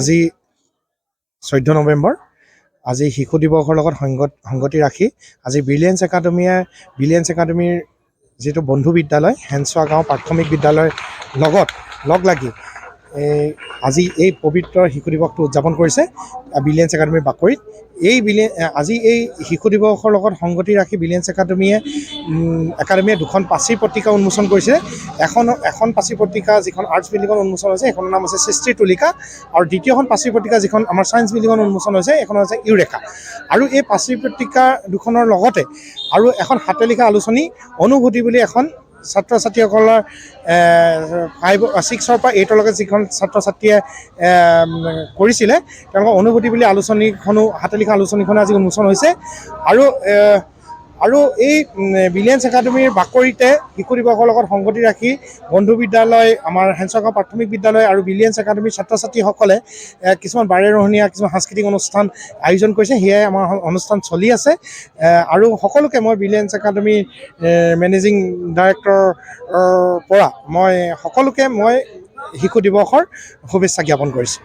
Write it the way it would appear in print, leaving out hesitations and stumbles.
আজি 14 নৱেম্বৰ আজি শিশু দিৱসৰ লগত সংগতি ৰাখি আজি ব্ৰিলিয়েন্স একাডেমীৰ যিটো বন্ধু বিদ্যালয় হেনচোৱা গাঁও প্ৰাথমিক বিদ্যালয়ৰ লগত লগ লাগি আজি এই পবিত্ৰ শিশু দিৱসটো উদযাপন কৰিছে ব্ৰিলিয়েন্স একাডেমীৰ বাকৰিত। আজি এই শিশু দিৱসৰ লগত সংগতি ৰাখি ব্ৰিলিয়েন্স একাডেমীয়ে দুখন পাচি পত্ৰিকা উন্মোচন কৰিছে। এখন পাচি পত্ৰিকা যিখন আৰ্টছ বিল্ডিঙত উন্মোচন হৈছে সেইখনৰ নাম হৈছে সৃষ্টিৰ তুলিকা, আৰু দ্বিতীয়খন পাচি পত্ৰিকা যিখন আমাৰ ছায়েন্স বিল্ডিঙত উন্মোচন হৈছে সেইখন হৈছে ইউৰেকা। আৰু এই পাচি পত্ৰিকা দুখনৰ লগতে আৰু এখন হাতে লিখা আলোচনী অনুভূতি বুলি এখন ছাত্ৰ ছাত্ৰীসকলৰ 6ৰ পৰা 8লৈকে যিখন ছাত্ৰ ছাত্ৰীয়ে কৰিছিলে তেওঁলোকৰ অনুভূতি বুলি আলোচনীখনো হাতে লিখা আলোচনীখনো আজি উন্মোচন হৈছে। আৰু এই ব্ৰিলিয়েন্স একাডেমীৰ বাকৰিতে শিশু দিৱসৰ লগত সংগতি ৰাখি বন্ধু বিদ্যালয় আমাৰ হেনচোৱা গাঁও প্ৰাথমিক বিদ্যালয় আৰু ব্ৰিলিয়েন্স একাডেমীৰ ছাত্ৰ ছাত্ৰীসকলে কিছুমান বাৰেৰহণীয়া কিছুমান সাংস্কৃতিক অনুষ্ঠান আয়োজন কৰিছে। সেয়াই আমাৰ অনুষ্ঠান চলি আছে। আৰু সকলোকে মই ব্ৰিলিয়েন্স একাডেমীৰ মেনেজিং ডাইৰেক্টৰৰ পৰা মই সকলোকে শিশু দিৱসৰ শুভেচ্ছা জ্ঞাপন কৰিছোঁ।